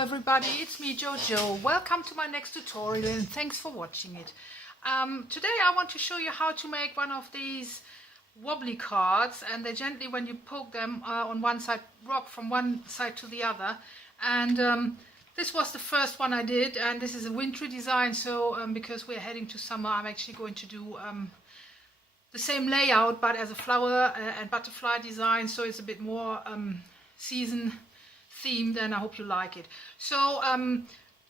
everybody, it's me Jojo. Welcome to my next tutorial and thanks for watching it. Today I want to show you how to make one of these wobbly cards, and they gently, when you poke them on one side, rock from one side to the other. And this was the first one I did, and this is a wintry design, so because we're heading to summer, I'm actually going to do the same layout but as a flower and butterfly design, so it's a bit more season themed, and I hope you like it. So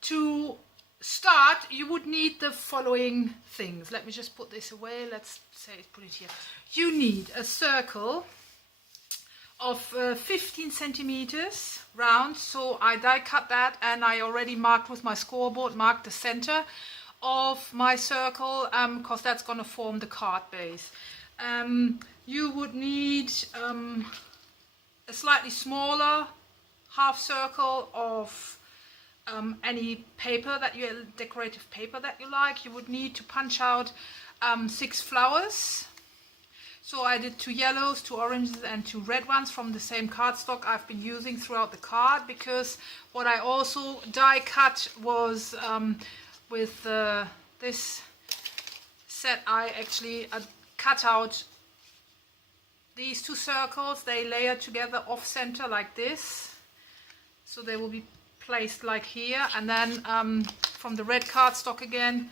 to start, you would need the following things. Let me just put this away. Let's say put it here. You need a circle of 15 centimeters round, so I die cut that, and I already marked with my scoreboard, marked the center of my circle because that's going to form the card base. You would need a slightly smaller half circle of any paper that decorative paper that you like. You would need to punch out 6 flowers. So I did 2 yellows, 2 oranges and 2 red ones from the same cardstock I've been using throughout the card, because what I also die cut was with this set, I actually cut out these 2 circles. They layer together off center like this. So they will be placed like here, and then from the red cardstock again,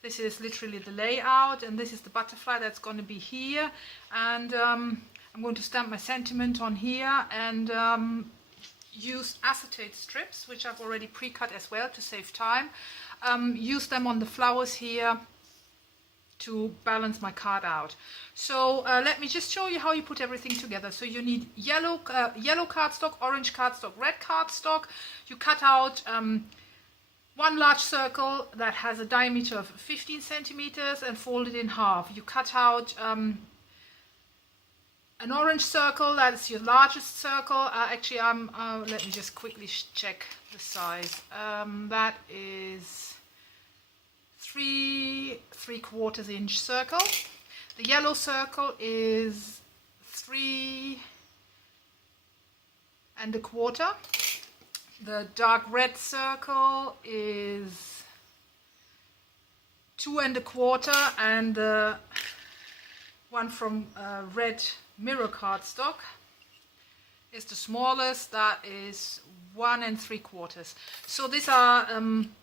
this is literally the layout, and this is the butterfly that's going to be here. And I'm going to stamp my sentiment on here and use acetate strips, which I've already pre-cut as well to save time. Use them on the flowers here to balance my card out. So let me just show you how you put everything together. So you need yellow cardstock, orange cardstock, red cardstock. You cut out one large circle that has a diameter of 15 centimeters and fold it in half. You cut out an orange circle, that's your largest circle. Actually, let me just quickly check the size. That is 3/4 inch circle. The yellow circle is 3¼ The dark red circle is 2¼ and the one from red mirror cardstock is the smallest, that is 1¾ So these are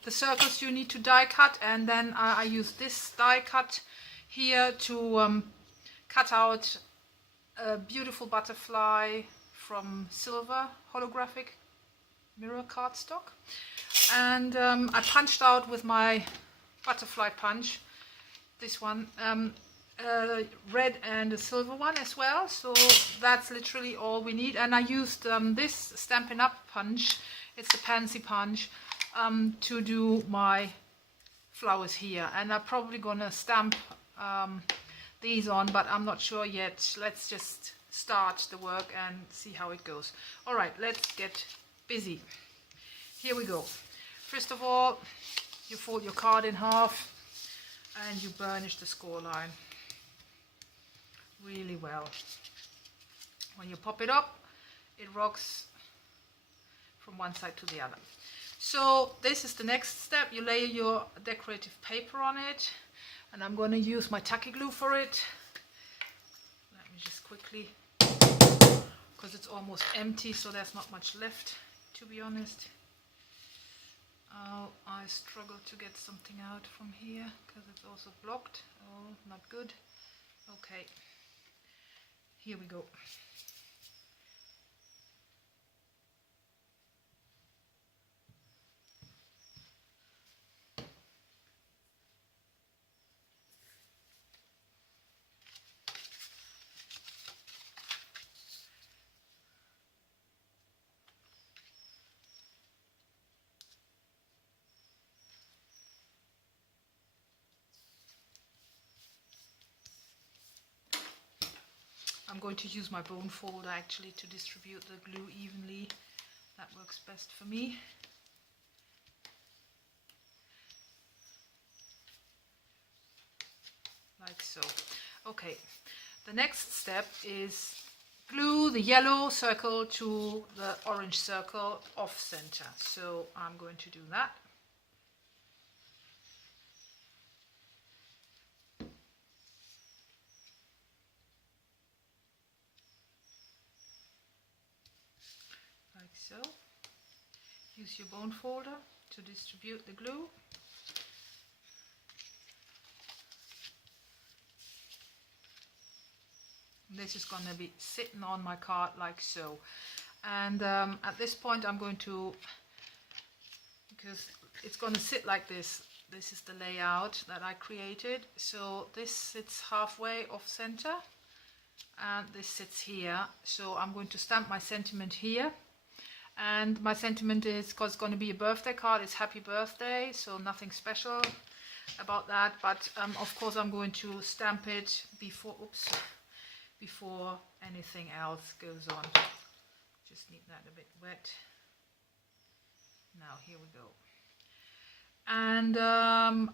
the circles you need to die cut, and then I use this die cut here to cut out a beautiful butterfly from silver holographic mirror cardstock. And I punched out with my butterfly punch this one, red and a silver one as well. So that's literally all we need. And I used this Stampin' Up punch, it's the Pansy punch, to do my flowers here. And I'm probably gonna stamp these on, but I'm not sure yet. Let's just start the work and see how it goes. All right, let's get busy. Here we go. First of all, you fold your card in half and you burnish the score line really well. When you pop it up, it rocks from one side to the other. So this is the next step. You layer your decorative paper on it, and I'm going to use my tacky glue for it. Let me just quickly, because it's almost empty, so there's not much left, to be honest. I struggle to get something out from here because it's also blocked. Oh, not good. Okay, here we go. I'm going to use my bone folder actually to distribute the glue evenly. That works best for me. Like so. Okay, the next step is glue the yellow circle to the orange circle off center. So I'm going to do that. Like so. Use your bone folder to distribute the glue. This is going to be sitting on my card like so. And at this point I'm going to, because it's going to sit like this, this is the layout that I created. So this sits halfway off center and this sits here. So I'm going to stamp my sentiment here. And my sentiment is, because it's going to be a birthday card, it's happy birthday, so nothing special about that. But of course I'm going to stamp it before anything else goes on. Just need that a bit wet. Now here we go. And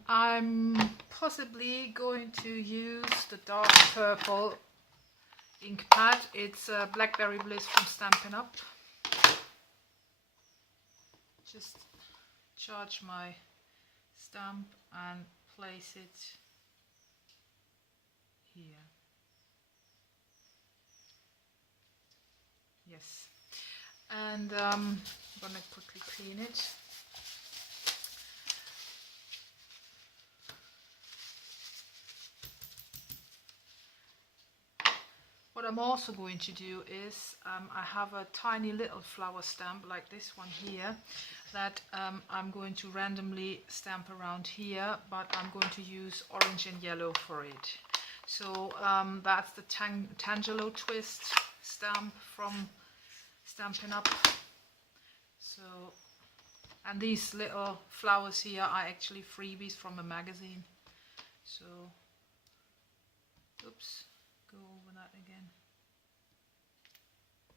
I'm possibly going to use the dark purple ink pad. It's Blackberry Bliss from Stampin' Up. Just charge my stamp and place it here. Yes, and I'm gonna quickly clean it. What I'm also going to do is I have a tiny little flower stamp like this one here that I'm going to randomly stamp around here, but I'm going to use orange and yellow for it. So that's the Tangelo Twist stamp from Stampin' Up. So, and these little flowers here are actually freebies from a magazine. So, oops. Go over that again.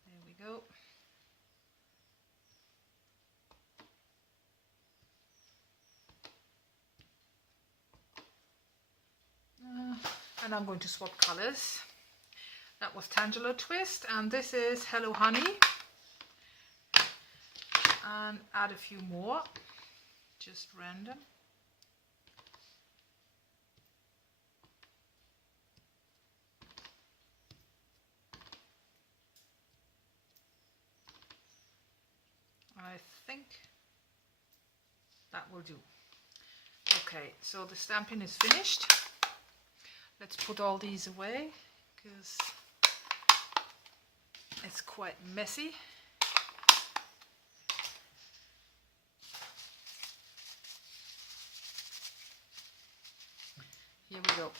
There we go. And I'm going to swap colors. That was Tangelo Twist, and this is Hello Honey. And add a few more, just random. I think that will do. Okay, so the stamping is finished. Let's put all these away because it's quite messy. Here we go.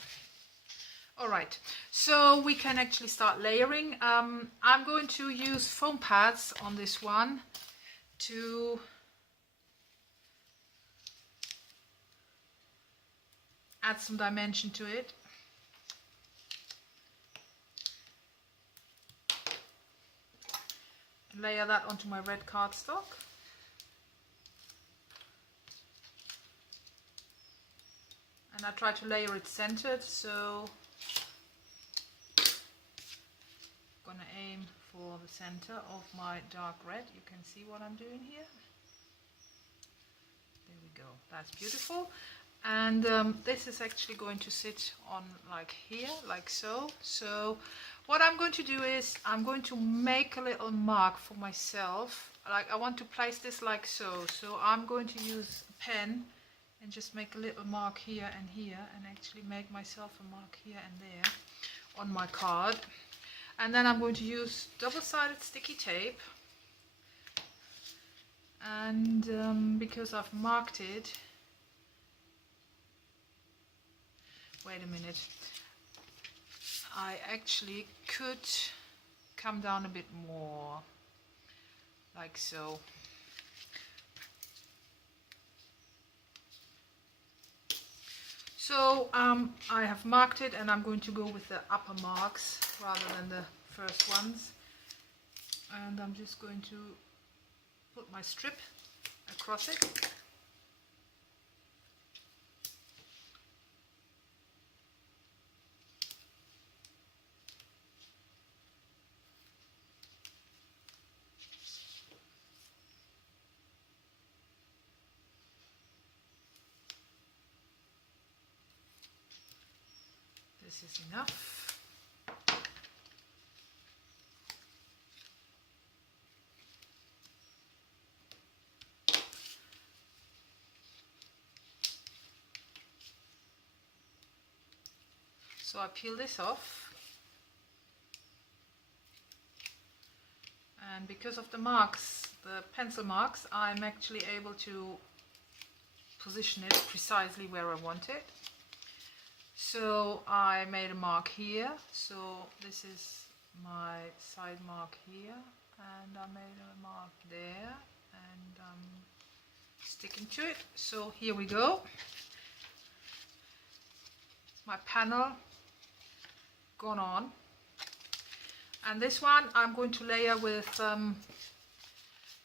All right, so we can actually start layering. I'm going to use foam pads on this one to add some dimension to it. Layer that onto my red cardstock. And I try to layer it centered, so I'm gonna aim for the center of my dark red. You can see what I'm doing here. There we go, that's beautiful. And this is actually going to sit on like here, like so. So what I'm going to do is I'm going to make a little mark for myself. Like I want to place this like so. So I'm going to use a pen and just make a little mark here and here, and actually make myself a mark here and there on my card. And then I'm going to use double-sided sticky tape, and because I've marked it, wait a minute, I actually could come down a bit more, like so. So I have marked it, and I'm going to go with the upper marks rather than the first ones. And I'm just going to put my strip across it. this is enough. So I peel this off, and because of the marks, the pencil marks, I'm actually able to position it precisely where I want it. So I made a mark here, so this is my side mark here, and I made a mark there, and I'm sticking to it. So here we go. My panel gone on, and this one I'm going to layer with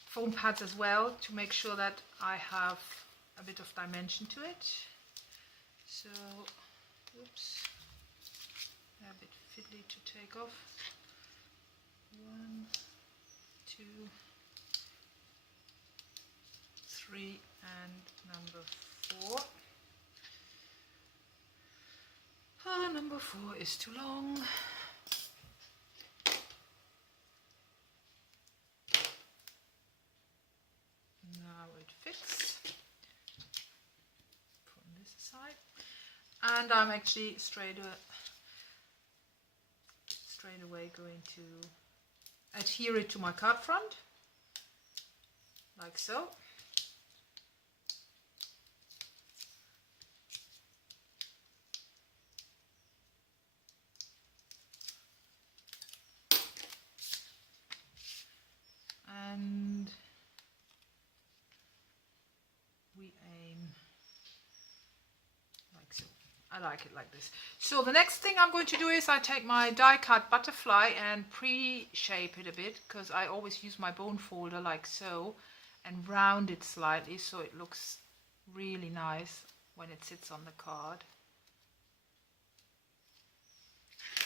foam pads as well to make sure that I have a bit of dimension to it. So, oops, they're a bit fiddly to take off. 1, 2, 3, and number 4. Oh, number 4 is too long. Now it fits. Put this aside, and I'm actually straight away going to adhere it to my card front, like so. And we aim like so. I like it like this. So the next thing I'm going to do is I take my die cut butterfly and pre-shape it a bit, because I always use my bone folder like so and round it slightly so it looks really nice when it sits on the card.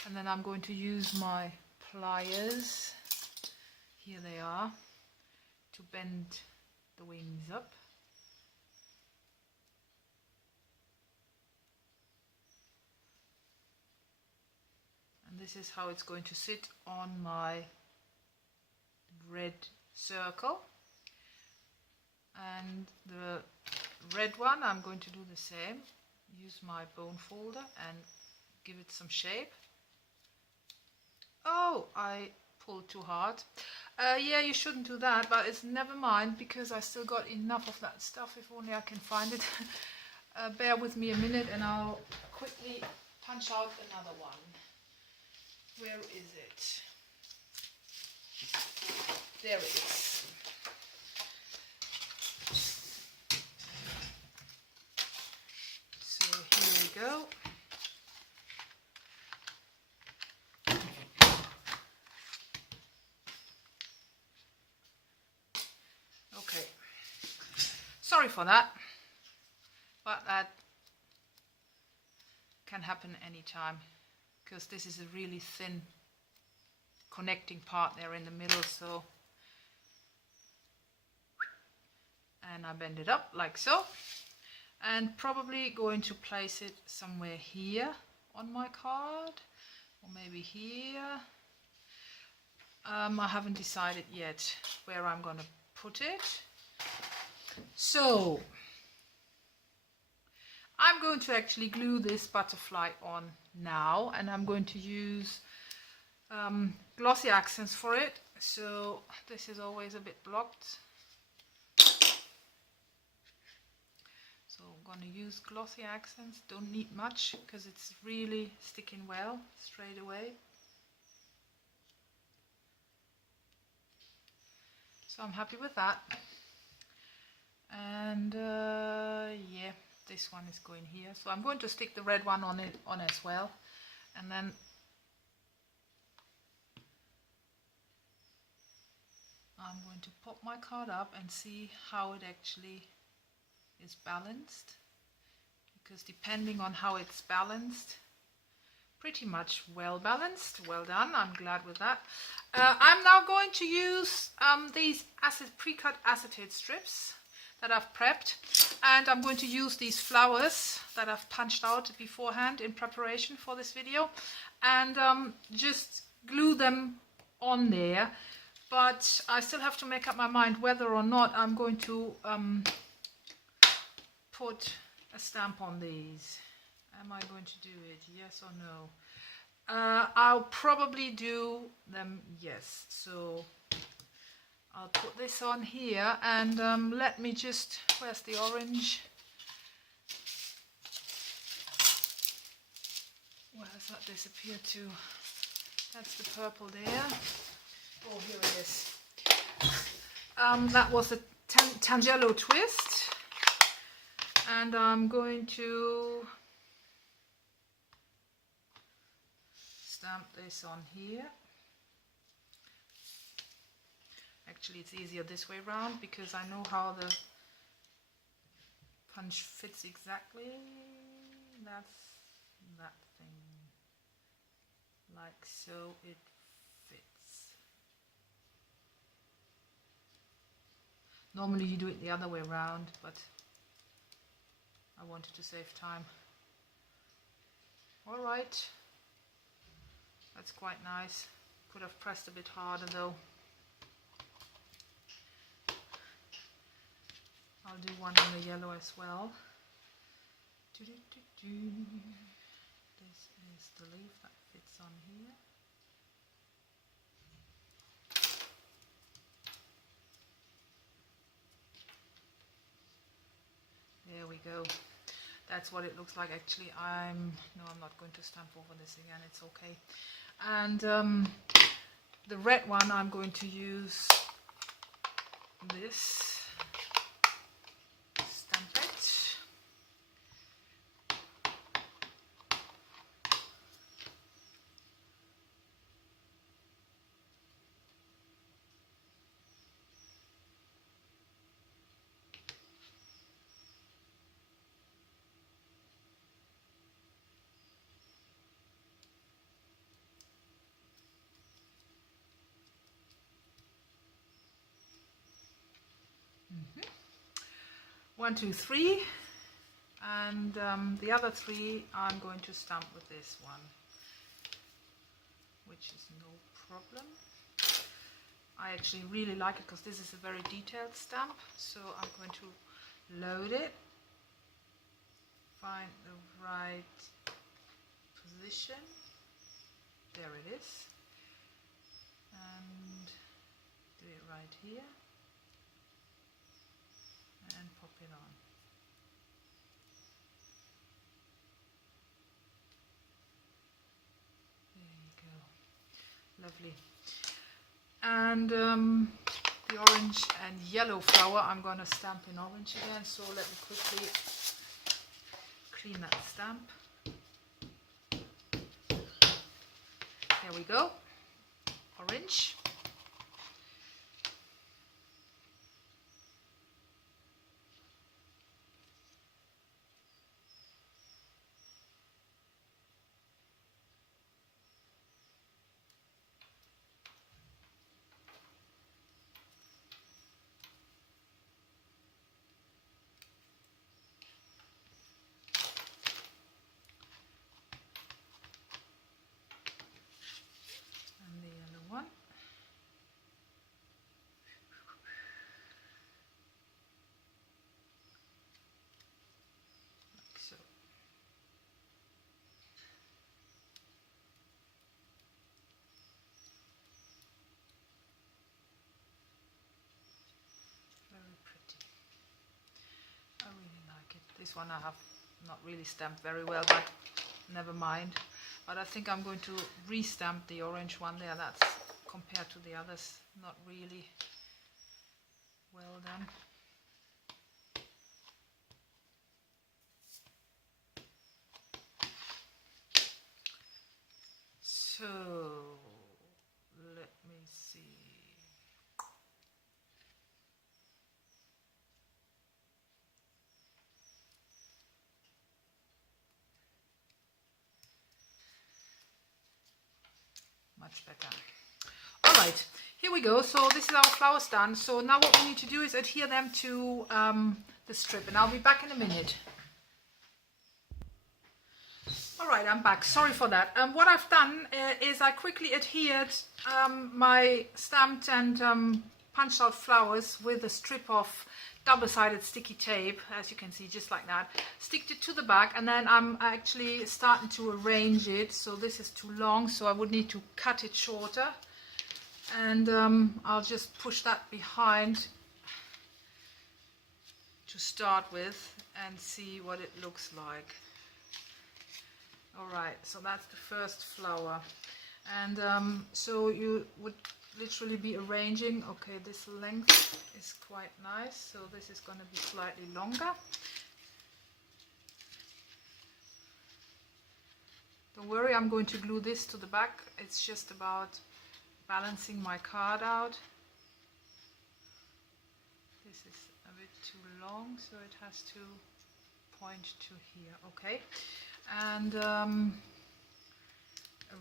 And then I'm going to use my pliers, here they are, to bend the wings up. And this is how it's going to sit on my red circle. And the red one, I'm going to do the same. Use my bone folder and give it some shape. Oh, I pulled too hard. Yeah, you shouldn't do that, but it's never mind, because I still got enough of that stuff, if only I can find it. Bear with me a minute and I'll quickly punch out another one. Where is it? There it is. So here we go. Okay. Sorry for that, but that can happen anytime, because this is a really thin connecting part there in the middle. So, and I bend it up like so, and probably going to place it somewhere here on my card, or maybe here. I haven't decided yet where I'm going to put it. So I'm going to actually glue this butterfly on now, and I'm going to use glossy accents for it. So this is always a bit blocked. So I'm going to use glossy accents. Don't need much because it's really sticking well straight away. So I'm happy with that. And yeah, this one is going here. So I'm going to stick the red one on as well. And then I'm going to pop my card up and see how it actually is balanced. Because depending on how it's balanced, pretty much well balanced. Well done, I'm glad with that. I'm now going to use these pre-cut acetate strips that I've prepped, and I'm going to use these flowers that I've punched out beforehand in preparation for this video, and just glue them on there. But I still have to make up my mind whether or not I'm going to put a stamp on these. Am I going to do it? Yes or no? I'll probably do them yes. So I'll put this on here, and let me just, where's the orange? Where has that disappeared to? That's the purple there. Oh, here it is. That was a Tangelo twist, and I'm going to stamp this on here. Actually, it's easier this way round because I know how the punch fits exactly. That's that thing, like so it fits. Normally you do it the other way around, but I wanted to save time. All right, that's quite nice. Could have pressed a bit harder though. I'll do one in the yellow as well. This is the leaf that fits on here. There we go. That's what it looks like. Actually, I'm not going to stamp over this again. It's okay. And the red one, I'm going to use this. Stamp it. One, two, three, and the other three I'm going to stamp with this one, which is no problem. I actually really like it because this is a very detailed stamp, so I'm going to load it, find the right position, there it is, and do it right here. And pop it on. There you go. Lovely. And the orange and yellow flower I'm going to stamp in orange again, so let me quickly clean that stamp. There we go. Orange. This one I have not really stamped very well, but never mind. But I think I'm going to re-stamp the orange one there. That's, compared to the others, not really well done. So let me see. Much better. All right, here we go. So this is our flowers done. So now what we need to do is adhere them to the strip, and I'll be back in a minute. Alright, I'm back. Sorry for that. What I've done is I quickly adhered my stamped and punched out flowers with a strip of double-sided sticky tape, as you can see, just like that. Stick it to the back, and then I'm actually starting to arrange it. So this is too long, so I would need to cut it shorter. And I'll just push that behind to start with and see what it looks like. Alright, so that's the first flower. And so you would literally be arranging, okay, this length is quite nice, so this is going to be slightly longer. Don't worry, I'm going to glue this to the back. It's just about balancing my card out. This is a bit too long, so it has to point to here. Okay, and a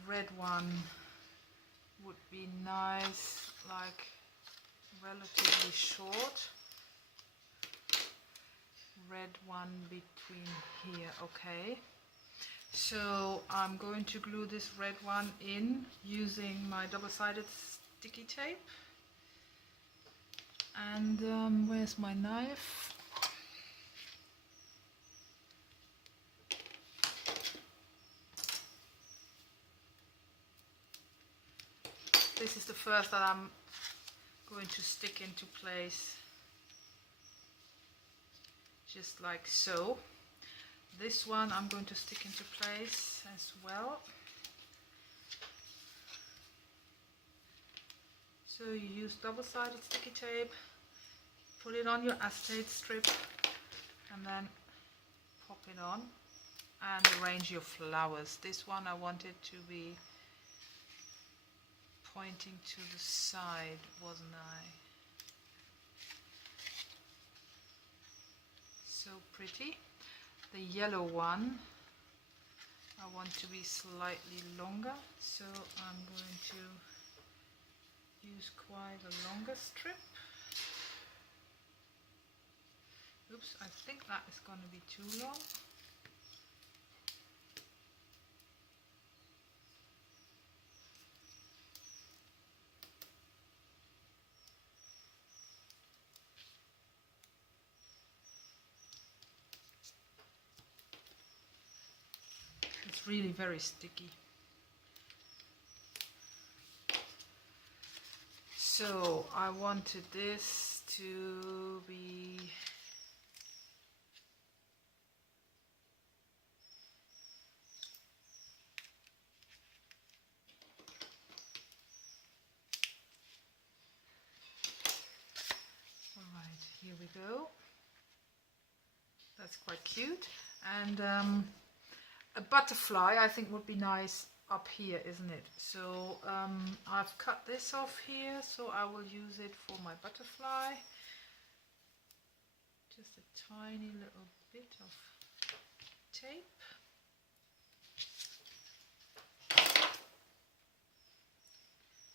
red one would be nice, like relatively short. Red one between here. Okay, so I'm going to glue this red one in using my double-sided sticky tape. And where's my knife? This is the first that I'm going to stick into place, just like so. This one I'm going to stick into place as well. So you use double-sided sticky tape, put it on your acetate strip, and then pop it on and arrange your flowers. This one I wanted to be pointing to the side, wasn't I? So pretty. The yellow one I want to be slightly longer, so I'm going to use quite a longer strip. Oops, I think that is going to be too long. It's really very sticky. So I wanted this to be alright, here we go. That's quite cute. And a butterfly I think would be nice up here, isn't it? So I've cut this off here, so I will use it for my butterfly. Just a tiny little bit of tape.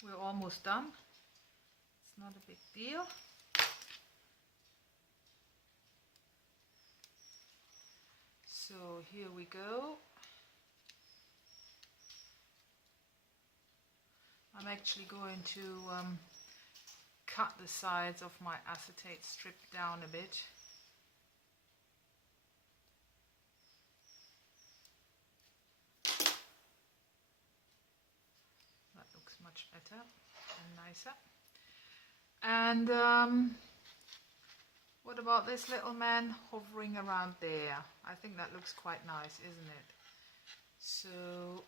We're almost done. It's not a big deal. So here we go. I'm actually going to cut the sides of my acetate strip down a bit. That looks much better and nicer. And what about this little man hovering around there? I think that looks quite nice, isn't it? So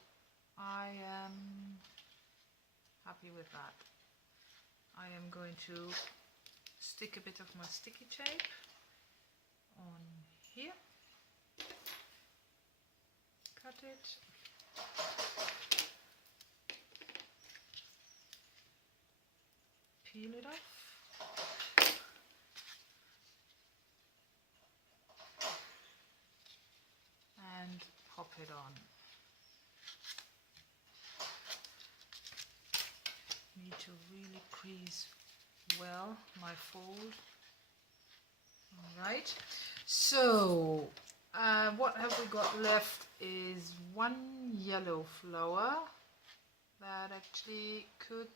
I am happy with that. I am going to stick a bit of my sticky tape on here, cut it, peel it off, and pop it on. Need to to really crease well my fold. Alright, so what have we got left is one yellow flower that actually could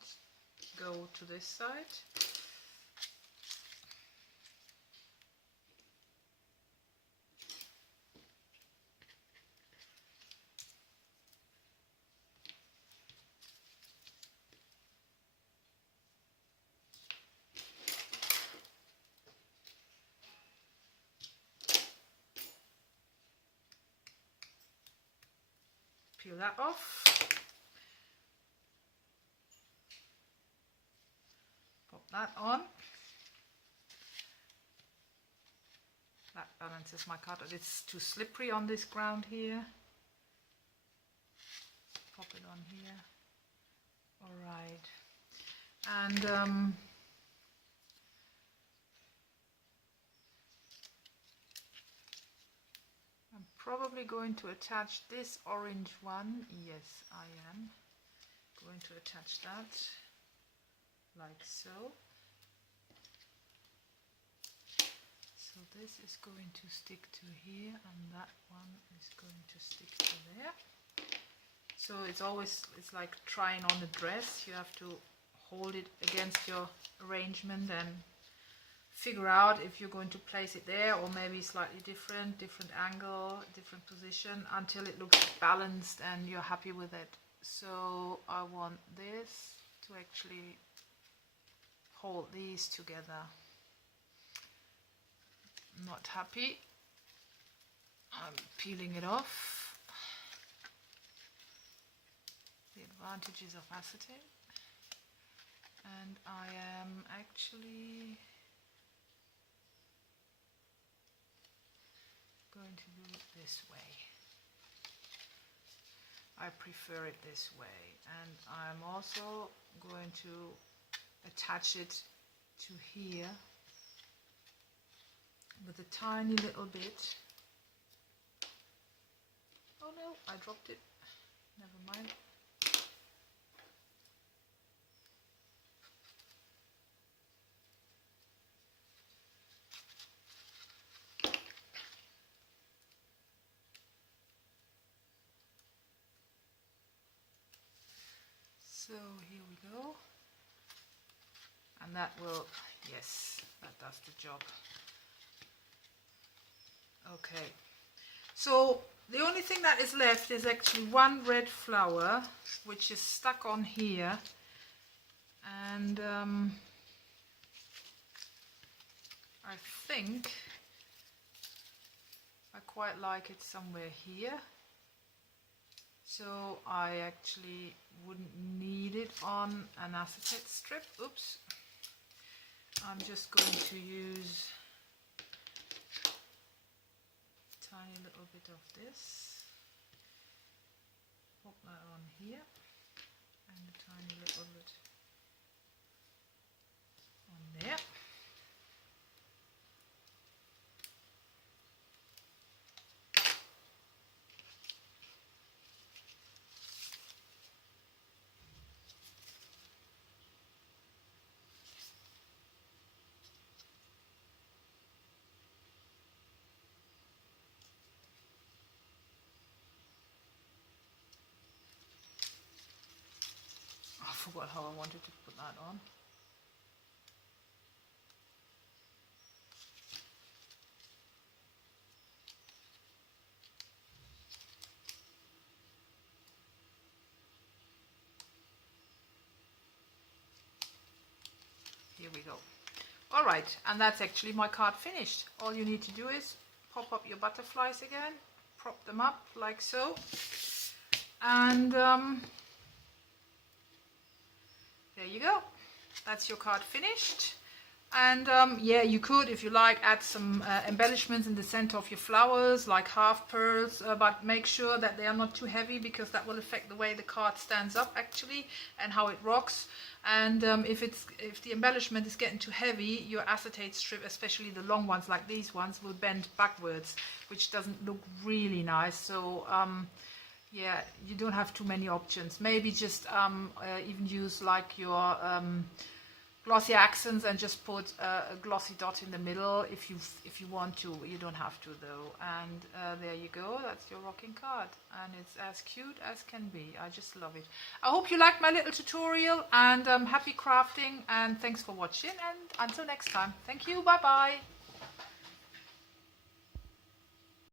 go to this side. Peel that off. Pop that on. That balances my card. It's too slippery on this ground here. Pop it on here. Alright. And I'm probably going to attach this orange one. Yes, I am going to attach that like so. So this is going to stick to here and that one is going to stick to there. So it's like trying on a dress. You have to hold it against your arrangement and figure out if you're going to place it there or maybe slightly different angle, different position until it looks balanced and you're happy with it. So I want this to actually hold these together. Not happy. I'm peeling it off. The advantages of acetate. And I am actually going to do it this way. I prefer it this way, and I'm also going to attach it to here with a tiny little bit. Oh no, I dropped it. Never mind. So here we go. And that will, yes, that does the job. Okay, so the only thing that is left is actually one red flower which is stuck on here, and I think I quite like it somewhere here, so I actually wouldn't need it on an acetate strip. Oops, I'm just going to use tiny little bit of this, pop that on here, and a tiny little bit on there. I forgot how I wanted to put that on. Here we go. All right, and that's actually my card finished. All you need to do is pop up your butterflies again, prop them up like so, and there you go. That's your card finished. And yeah, you could, if you like, add some embellishments in the center of your flowers, like half pearls, but make sure that they are not too heavy, because that will affect the way the card stands up actually and how it rocks. And if the embellishment is getting too heavy, your acetate strip, especially the long ones like these ones, will bend backwards, which doesn't look really nice. So yeah, you don't have too many options. Maybe just even use like your glossy accents and just put a glossy dot in the middle if you want to. You don't have to though. And there you go. That's your rocking card, and it's as cute as can be. I just love it. I hope you liked my little tutorial, and happy crafting, and thanks for watching, and until next time. Thank you. Bye bye.